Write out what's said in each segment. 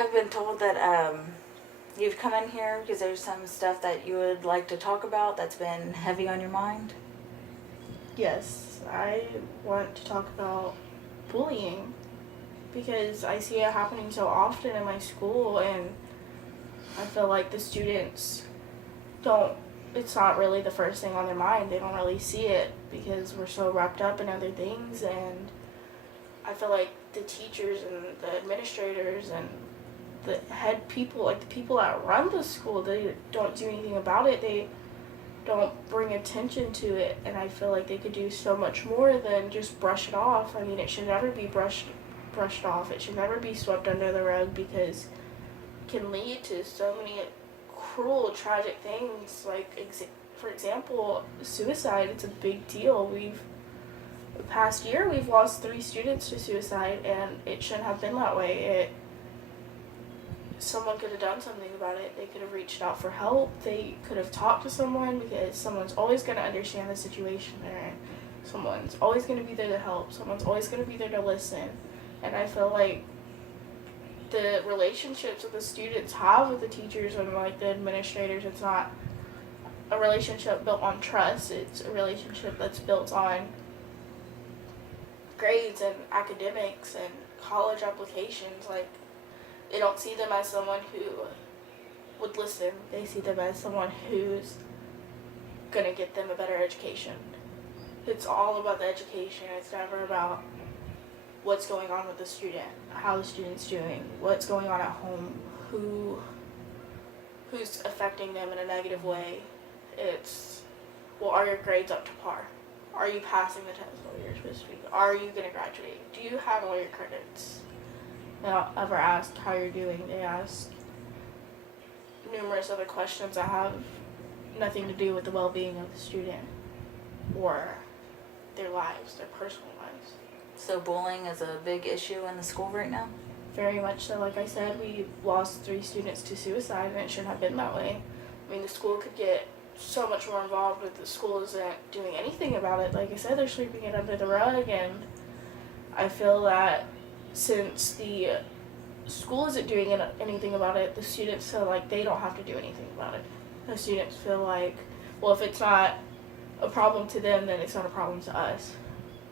I've been told that you've come in here because there's some stuff that you would like to talk about that's been heavy on your mind. Yes, I want to talk about bullying because I see it happening so often in my school, and I feel like the students don't, it's not really the first thing on their mind. They don't really see it because we're so wrapped up in other things, and I feel like the teachers and the administrators and the head people, like the people that run the school, they don't do anything about it. They don't bring attention to it, and I feel like they could do so much more than just brush it off. I mean, it should never be brushed off. It should never be swept under the rug because it can lead to so many cruel, tragic things. Like, for example, suicide. It's a big deal. The past year, we've lost 3 students to suicide, and it shouldn't have been that way. Someone could have done something about it. They could have reached out for help. They could have talked to someone because someone's always going to understand the situation they're in. Someone's always going to be there to help. Someone's always going to be there to listen. And I feel like the relationships that the students have with the teachers and like the administrators, it's not a relationship built on trust. It's a relationship that's built on grades and academics and college applications. Like, they don't see them as someone who would listen. They see them as someone who's going to get them a better education. It's all about the education. It's never about what's going on with the student, how the student's doing, what's going on at home, who's affecting them in a negative way. It's, well, are your grades up to par? Are you passing the test where you're supposed to be? Are you going to graduate? Do you have all your credits? They don't ever ask how you're doing. They ask numerous other questions that have nothing to do with the well-being of the student or their lives, their personal lives. So bullying is a big issue in the school right now? Very much so. Like I said, we lost 3 students to suicide, and it shouldn't have been that way. I mean, the school could get so much more involved, but the school isn't doing anything about it. Like I said, they're sweeping it under the rug, and I feel that since the school isn't doing anything about it, the students feel like they don't have to do anything about it. The students feel like, well, if it's not a problem to them, then it's not a problem to us.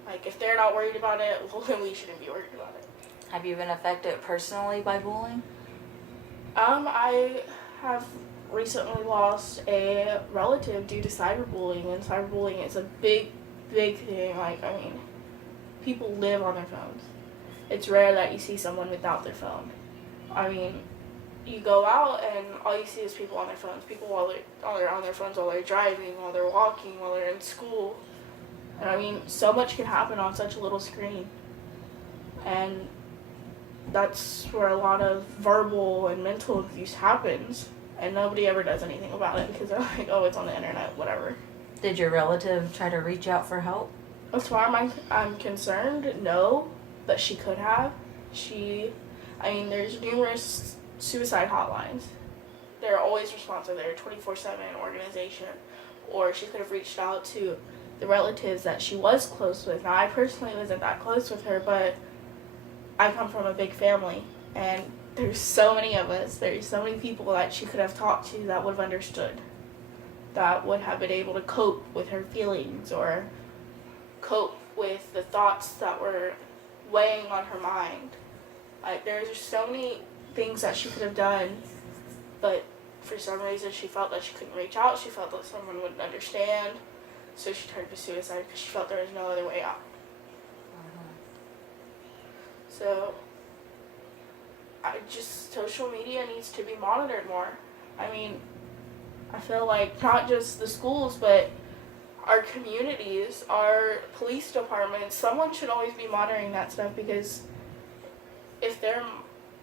Like, if they're not worried about it, well, then we shouldn't be worried about it. Have you been affected personally by bullying? I have recently lost a relative due to cyberbullying, and cyberbullying is a big, big thing. Like, I mean, people live on their phones. It's rare that you see someone without their phone. I mean, you go out and all you see is people on their phones. People while they're on their phones while they're driving, while they're walking, while they're in school. And I mean, so much can happen on such a little screen. And that's where a lot of verbal and mental abuse happens. And nobody ever does anything about it because they're like, oh, it's on the internet, whatever. Did your relative try to reach out for help? As far as I'm concerned, no. But she could have. There's numerous suicide hotlines. They're always responsive. They're a 24/7 organization. Or she could have reached out to the relatives that she was close with. Now, I personally wasn't that close with her, but I come from a big family, and there's so many of us. There's so many people that she could have talked to that would have understood, that would have been able to cope with her feelings or cope with the thoughts that were weighing on her mind. Like, there's just so many things that she could have done, but for some reason she felt that she couldn't reach out. She felt that someone wouldn't understand, so she turned to suicide because she felt there was no other way out. So, social media needs to be monitored more. I mean, I feel like not just the schools, but our communities, our police departments, someone should always be monitoring that stuff, because if they're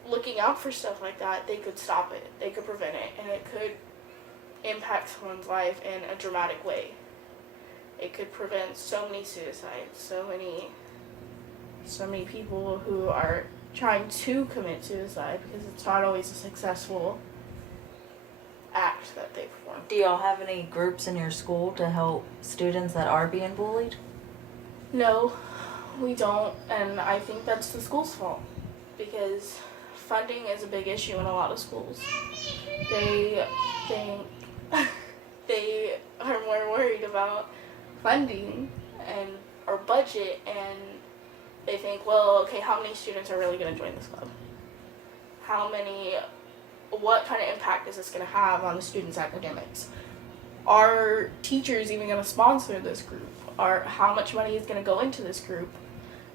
looking out for stuff like that, they could stop it, they could prevent it, and it could impact someone's life in a dramatic way. It could prevent so many suicides, so many people who are trying to commit suicide, because it's not always a successful act that they perform. Do y'all have any groups in your school to help students that are being bullied? No, we don't, and I think that's the school's fault, because funding is a big issue in a lot of schools. They think they are more worried about funding and or budget, and they think, well, okay, how many students are really going to join this club? What kind of impact is this going to have on the students' academics? Are teachers even going to sponsor this group? Or how much money is going to go into this group?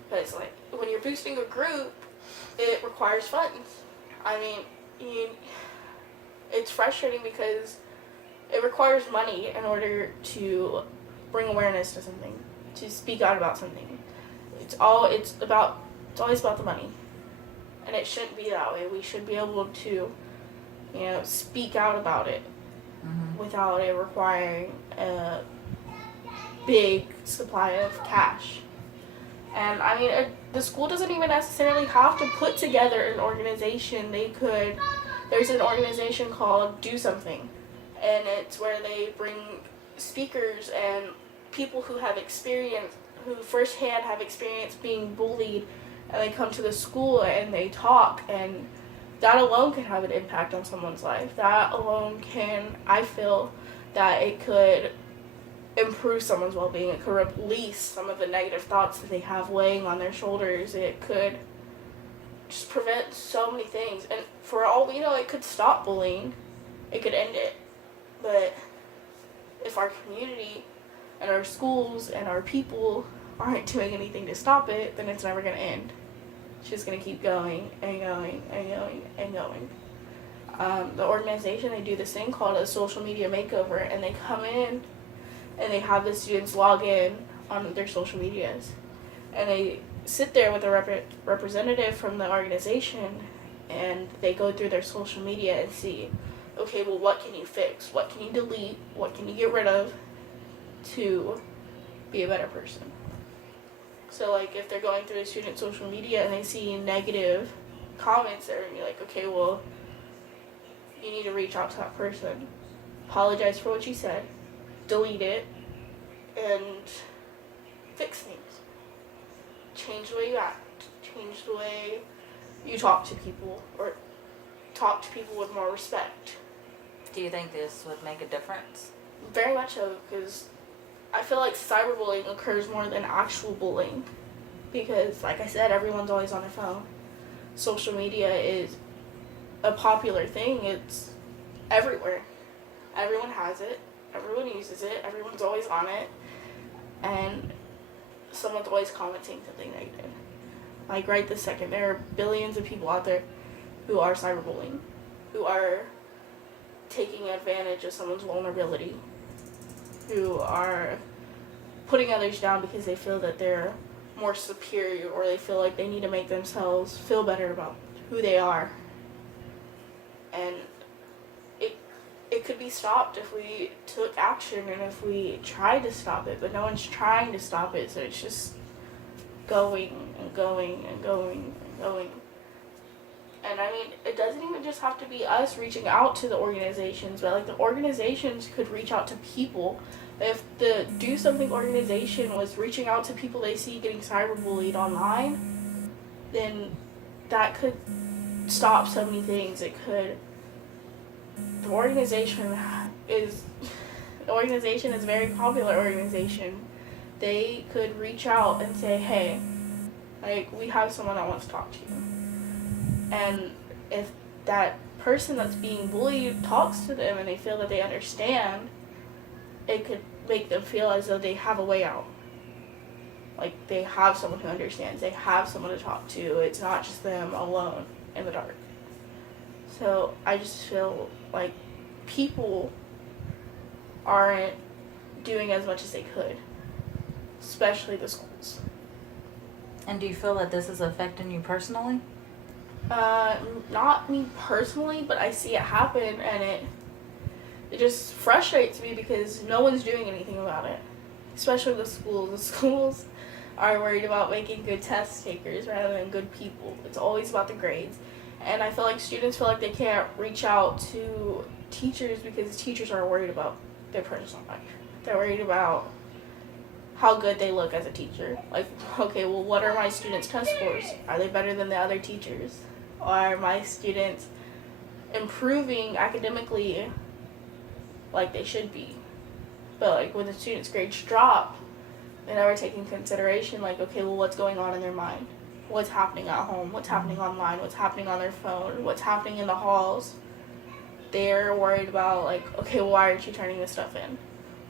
Because, like, when you're boosting a group, it requires funds. I mean, it's frustrating because it requires money in order to bring awareness to something, to speak out about something. It's always about the money. And it shouldn't be that way. We should be able to, speak out about it without it requiring a big supply of cash. And I mean, the school doesn't even necessarily have to put together an organization. There's an organization called Do Something, and it's where they bring speakers and people who firsthand have experience being bullied, and they come to the school and they talk, and that alone can have an impact on someone's life. That alone I feel that it could improve someone's well-being. It could release some of the negative thoughts that they have weighing on their shoulders. It could just prevent so many things. And for all we know, it could stop bullying. It could end it. But if our community and our schools and our people aren't doing anything to stop it, then it's never going to end. It's just going to keep going and going and going and going. The organization, they do this thing called a social media makeover, and they come in and they have the students log in on their social medias, and they sit there with a representative from the organization, and they go through their social media and see, okay, well, what can you fix? What can you delete? What can you get rid of to be a better person? So, like, if they're going through a student's social media and they see negative comments, they're going to be like, okay, well, you need to reach out to that person, apologize for what you said, delete it, and fix things. Change the way you act, change the way you talk to people, or talk to people with more respect. Do you think this would make a difference? Very much so, because I feel like cyberbullying occurs more than actual bullying, because, like I said, everyone's always on their phone. Social media is a popular thing. It's everywhere. Everyone has it. Everyone uses it. Everyone's always on it. And someone's always commenting something negative. Like, right this second, there are billions of people out there who are cyberbullying, who are taking advantage of someone's vulnerability, who are putting others down because they feel that they're more superior, or they feel like they need to make themselves feel better about who they are. And it could be stopped if we took action and if we tried to stop it, but no one's trying to stop it, so it's just going and going and going and going. And I mean, it doesn't even just have to be us reaching out to the organizations, but like the organizations could reach out to people. If the Do Something organization was reaching out to people they see getting cyberbullied online, then that could stop so many things. The organization is a very popular organization. They could reach out and say, hey, like, we have someone that wants to talk to you. And if that person that's being bullied talks to them and they feel that they understand, it could make them feel as though they have a way out. Like, they have someone who understands. They have someone to talk to. It's not just them alone in the dark. So I just feel like people aren't doing as much as they could, especially the schools. And do you feel that this is affecting you personally? Not me personally, but I see it happen, and it just frustrates me because no one's doing anything about it, especially the schools. The schools are worried about making good test takers rather than good people. It's always about the grades. And I feel like students feel like they can't reach out to teachers because teachers are worried about their personal life. They're worried about how good they look as a teacher. Like, okay, well, what are my students' test scores? Are they better than the other teachers? Are my students improving academically like they should be? But like when the students' grades drop, they never take in consideration like, okay, well, what's going on in their mind? What's happening at home? What's happening online? What's happening on their phone? What's happening in the halls? They're worried about like, okay, well, why aren't you turning this stuff in?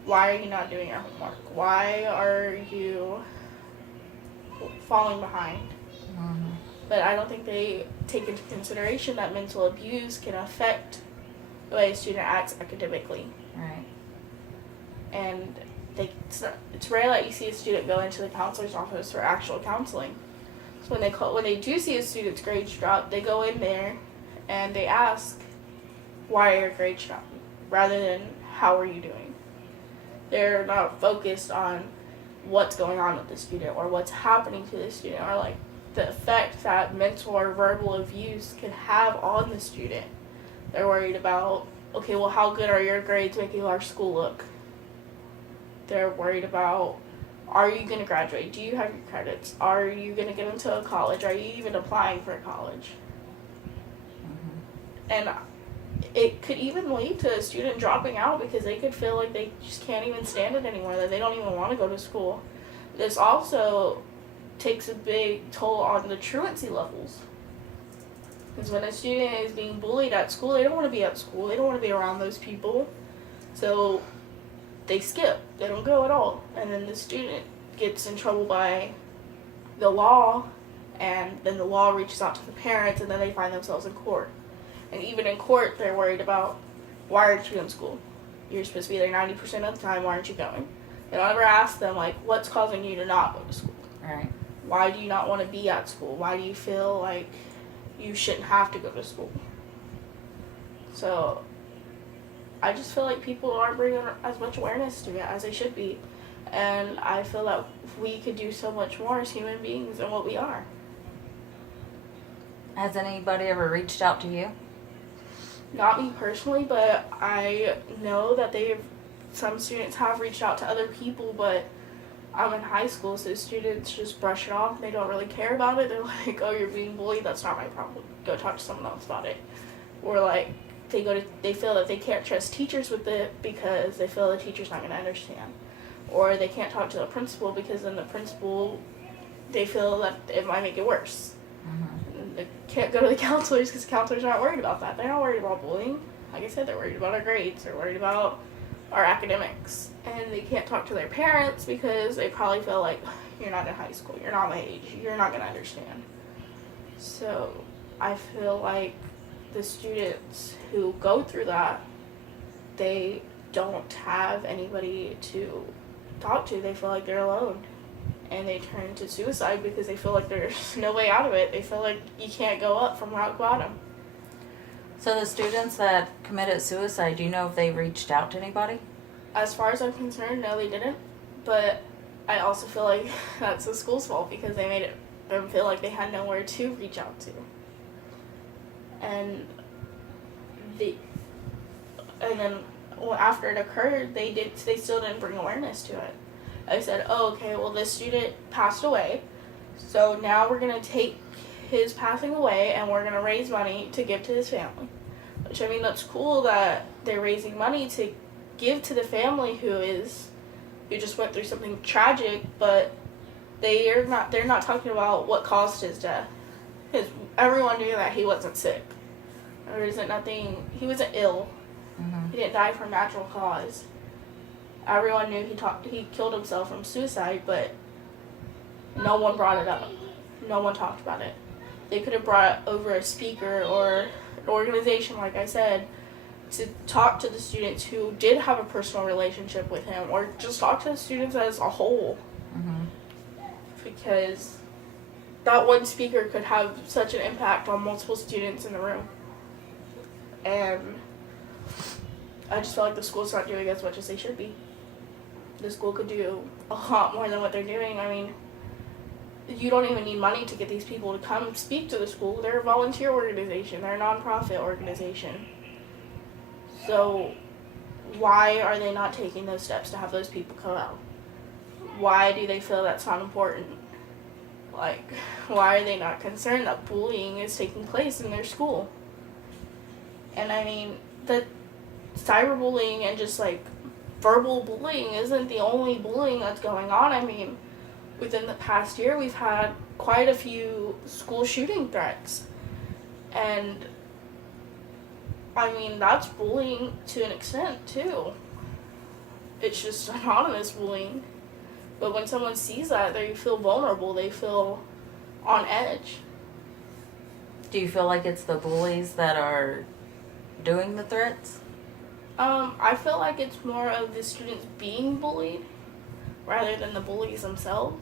Why are you not doing your homework? Why are you falling behind? Mm-hmm. But I don't think they take into consideration that mental abuse can affect the way a student acts academically. Right. And it's rare that you see a student go into the counselor's office for actual counseling. So when they do see a student's grades drop, they go in there and they ask, why are your grades dropping? Rather than, how are you doing? They're not focused on what's going on with the student or what's happening to the student or like the effect that mental or verbal abuse can have on the student. They're worried about, okay, well, how good are your grades making our school look? They're worried about, are you going to graduate? Do you have your credits? Are you going to get into a college? Are you even applying for a college? Mm-hmm. And it could even lead to a student dropping out because they could feel like they just can't even stand it anymore, that they don't even want to go to school. This also takes a big toll on the truancy levels. Because when a student is being bullied at school, they don't want to be at school. They don't want to be around those people. So they skip. They don't go at all. And then the student gets in trouble by the law, and then the law reaches out to the parents, and then they find themselves in court. And even in court, they're worried about, why aren't you in school? You're supposed to be there 90% of the time. Why aren't you going? They don't ever ask them, like, what's causing you to not go to school? Right. Why do you not want to be at school? Why do you feel like you shouldn't have to go to school? So I just feel like people aren't bringing as much awareness to it as they should be. And I feel that we could do so much more as human beings than what we are. Has anybody ever reached out to you? Not me personally, but I know that some students have reached out to other people, but I'm in high school, so students just brush it off. They don't really care about it. They're like, oh, you're being bullied, that's not my problem. Go talk to someone else about it. Or like, they feel that they can't trust teachers with it because they feel the teacher's not going to understand. Or they can't talk to the principal because then the principal, they feel that it might make it worse. Mm-hmm. They can't go to the counselors because counselors aren't worried about that. They're not worried about bullying. Like I said, they're worried about our grades. They're worried about our academics. And they can't talk to their parents because they probably feel like, you're not in high school. You're not my age. You're not going to understand. So I feel like the students who go through that, they don't have anybody to talk to. They feel like they're alone. And they turn to suicide because they feel like there's no way out of it. They feel like you can't go up from rock bottom. So the students that committed suicide, do you know if they reached out to anybody? As far as I'm concerned, no, they didn't. But I also feel like that's the school's fault because they made them feel like they had nowhere to reach out to. And then after it occurred, they still didn't bring awareness to it. I said, oh, okay, well, this student passed away, so now we're going to take his passing away and we're going to raise money to give to his family. Which, I mean, that's cool that they're raising money to give to the family who just went through something tragic, but they're not talking about what caused his death. Everyone knew that he wasn't sick. There isn't nothing, he wasn't ill. Mm-hmm. He didn't die from natural cause. Everyone knew he killed himself from suicide, but no one brought it up. No one talked about it. They could have brought over a speaker or an organization, like I said, to talk to the students who did have a personal relationship with him, or just talk to the students as a whole. Mm-hmm. Because that one speaker could have such an impact on multiple students in the room. And I just feel like the school's not doing as much as they should be. The school could do a lot more than what they're doing. I mean, you don't even need money to get these people to come speak to the school. They're a volunteer organization. They're a nonprofit organization. So why are they not taking those steps to have those people come out? Why do they feel that's not important? Like, why are they not concerned that bullying is taking place in their school? And I mean, the cyberbullying and just like verbal bullying isn't the only bullying that's going on. I mean, within the past year, we've had quite a few school shooting threats. And I mean, that's bullying to an extent too. It's just anonymous bullying. But when someone sees that, they feel vulnerable. They feel on edge. Do you feel like it's the bullies that are doing the threats? I feel like it's more of the students being bullied rather than the bullies themselves.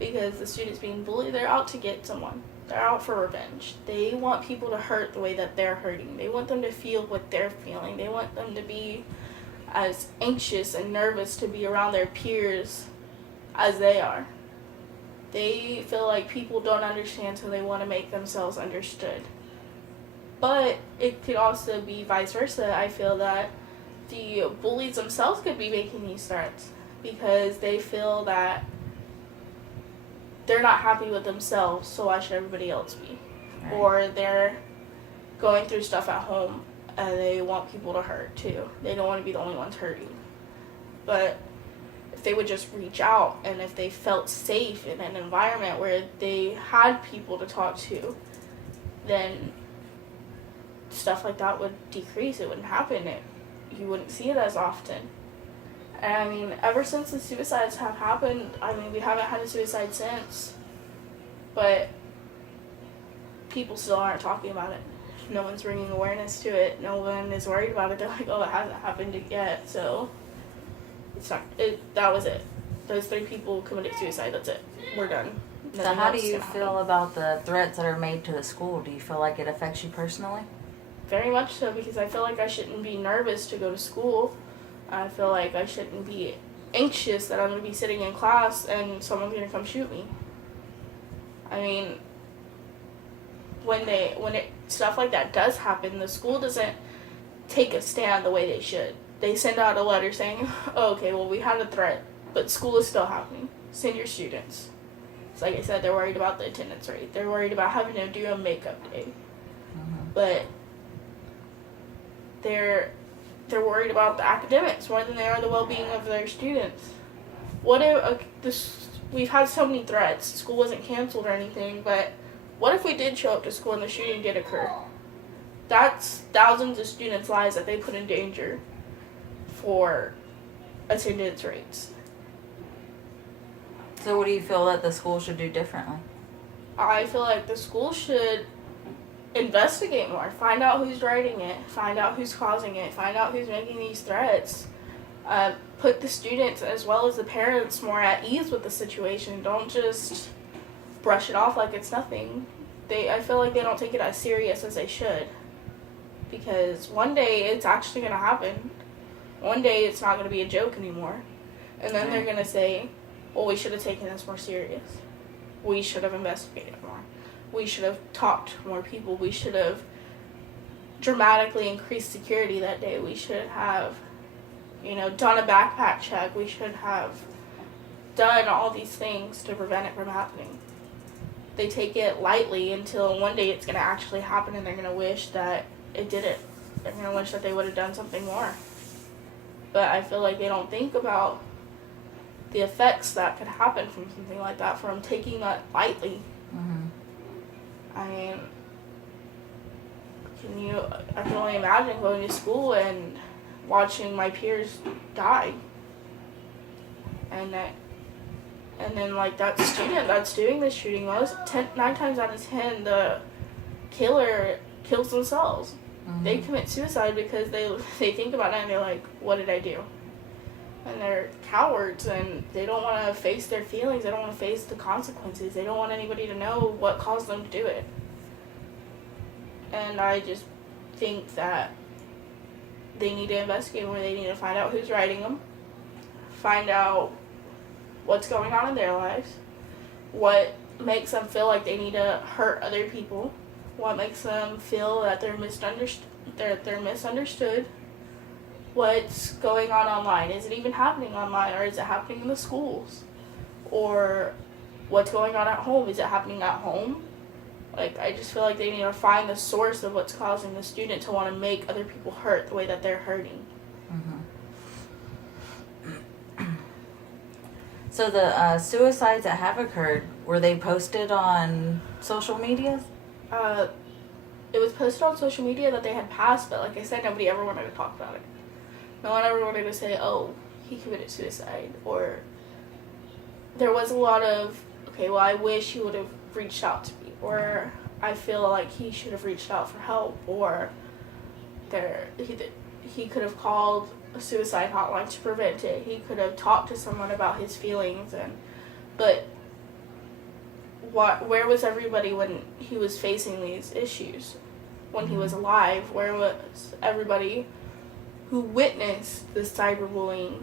Because the students being bullied, they're out to get someone. They're out for revenge. They want people to hurt the way that they're hurting. They want them to feel what they're feeling. They want them to be as anxious and nervous to be around their peers as they are. They feel like people don't understand, so they want to make themselves understood. But it could also be vice versa. I feel that the bullies themselves could be making these threats because they feel that they're not happy with themselves, so why should everybody else be? Right. Or they're going through stuff at home and they want people to hurt too. They don't want to be the only ones hurting. But if they would just reach out and if they felt safe in an environment where they had people to talk to, then stuff like that would decrease. It wouldn't happen. You wouldn't see it as often. And I mean, ever since the suicides have happened, I mean, we haven't had a suicide since, but people still aren't talking about it. No one's bringing awareness to it. No one is worried about it. They're like, oh, it hasn't happened yet, so it's not. That was it. Those 3 people committed suicide. That's it. We're done. So how do you feel about the threats that are made to the school? Do you feel like it affects you personally? Very much so, because I feel like I shouldn't be nervous to go to school. I feel like I shouldn't be anxious that I'm going to be sitting in class and someone's going to come shoot me. I mean, when stuff like that does happen, the school doesn't take a stand the way they should. They send out a letter saying, oh, okay, well, we had a threat, but school is still happening. Send your students. So like I said, they're worried about the attendance rate. They're worried about having to do a makeup day. Mm-hmm. But they're worried about the academics more than they are the well-being of their students. What if we've had so many threats, school wasn't canceled or anything, but what if we did show up to school and the shooting did occur? That's thousands of students' lives that they put in danger for attendance rates. So what do you feel that the school should do differently? I feel like the school should investigate more, find out who's writing it, find out who's causing it, find out who's making these threats. Put the students as well as the parents more at ease with the situation. Don't just brush it off like it's nothing. I feel like they don't take it as serious as they should, because one day it's actually going to happen. One day it's not going to be a joke anymore, and then they're going to say, well, we should have taken this more serious. We should have investigated more. We should have talked to more people. We should have dramatically increased security that day. We should have, done a backpack check. We should have done all these things to prevent it from happening. They take it lightly until one day it's going to actually happen and they're going to wish that it didn't. They're going to wish that they would have done something more. But I feel like they don't think about the effects that could happen from something like that, from taking that lightly. Mm-hmm. I mean, I can only imagine going to school and watching my peers die. And then like that student that's doing the shooting, 9 times out of 10, the killer kills themselves. Mm-hmm. They commit suicide because they think about it and they're like, what did I do? And they're cowards and they don't want to face their feelings. They don't want to face the consequences. They don't want anybody to know what caused them to do it. And I just think that they need to investigate more. They need to find out who's writing them, find out what's going on in their lives, what makes them feel like they need to hurt other people, what makes them feel that they're misunderstood, what's going on online. Is it even happening online, or is it happening in the schools? Or what's going on at home? Is it happening at home? Like, I just feel like they need to find the source of what's causing the student to want to make other people hurt the way that they're hurting. So the suicides that have occurred, were they posted on social media? It was posted on social media that they had passed, but like I said, nobody ever wanted to talk about it. No one ever wanted to say, oh, he committed suicide. Or there was a lot of, okay, well, I wish he would have reached out to me. Or I feel like he should have reached out for help. Or he could have called a suicide hotline to prevent it. He could have talked to someone about his feelings. But where was everybody when he was facing these issues? When he was alive, where was everybody who witnessed the cyberbullying?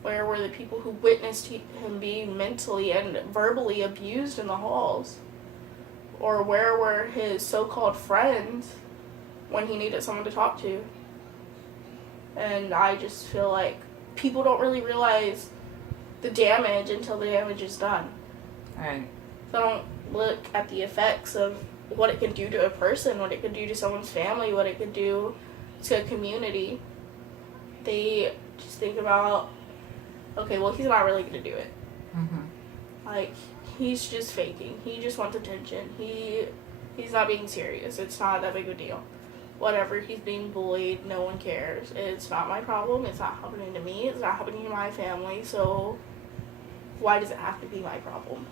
Where were the people who witnessed him being mentally and verbally abused in the halls? Or where were his so-called friends when he needed someone to talk to? And I just feel like people don't really realize the damage until the damage is done. Right. They don't look at the effects of what it can do to a person, what it could do to someone's family, what it could do to a community. They just think about, okay, well, he's not really going to do it. Like, he's just faking. He just wants attention. He's not being serious. It's not that big of a deal. Whatever, he's being bullied. No one cares. It's not my problem. It's not happening to me. It's not happening to my family. So why does it have to be my problem?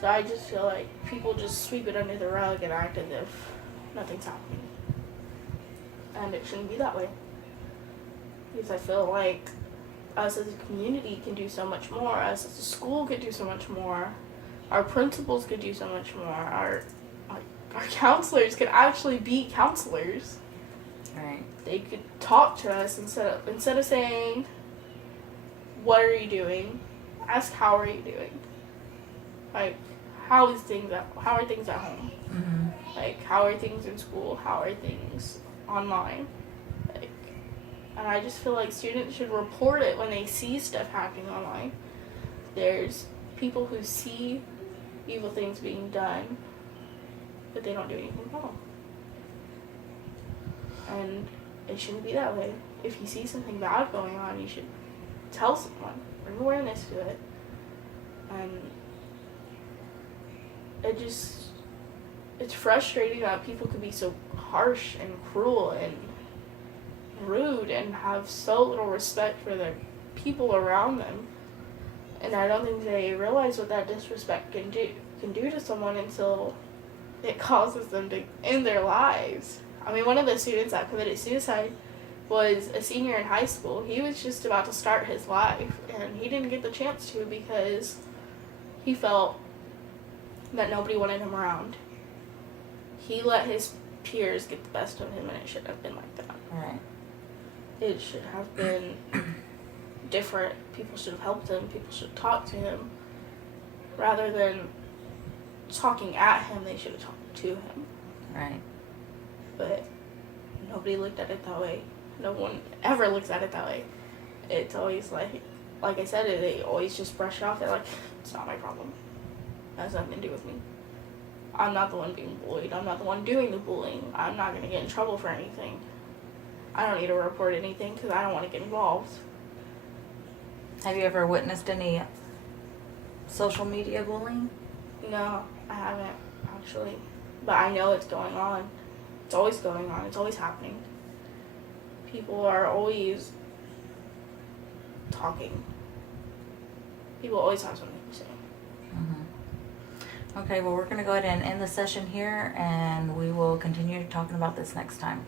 So I just feel like people just sweep it under the rug and act as if nothing's happening. And it shouldn't be that way. Because I feel like us as a community can do so much more. Us as a school could do so much more. Our principals could do so much more. Our counselors could actually be counselors. Right. They could talk to us instead of saying, what are you doing? Ask, how are you doing? Like, how are things at home? Like, how are things in school? How are things online? Like, and I just feel like students should report it when they see stuff happening online. There's people who see evil things being done, but they don't do anything wrong. And it shouldn't be that way. If you see something bad going on, you should tell someone, bring awareness to it. And it's frustrating that people could be so harsh and cruel and rude and have so little respect for the people around them. And I don't think they realize what that disrespect can do to someone until it causes them to end their lives. I mean, one of the students that committed suicide was a senior in high school. He was just about to start his life, and he didn't get the chance to because he felt that nobody wanted him around. He let his peers get the best of him, and it shouldn't have been like that. Right. It should have been different. People should have helped him. People should have talked to him. Rather than talking at him, they should have talked to him. Right. But nobody looked at it that way. No one ever looks at it that way. It's always like I said, they always just brush it off. They're like, it's not my problem. It has nothing to do with me. I'm not the one being bullied. I'm not the one doing the bullying. I'm not going to get in trouble for anything. I don't need to report anything because I don't want to get involved. Have you ever witnessed any social media bullying? No, I haven't, actually. But I know it's going on. It's always going on. It's always happening. People are always talking. People always have something to say. Okay, well, we're going to go ahead and end the session here, and we will continue talking about this next time.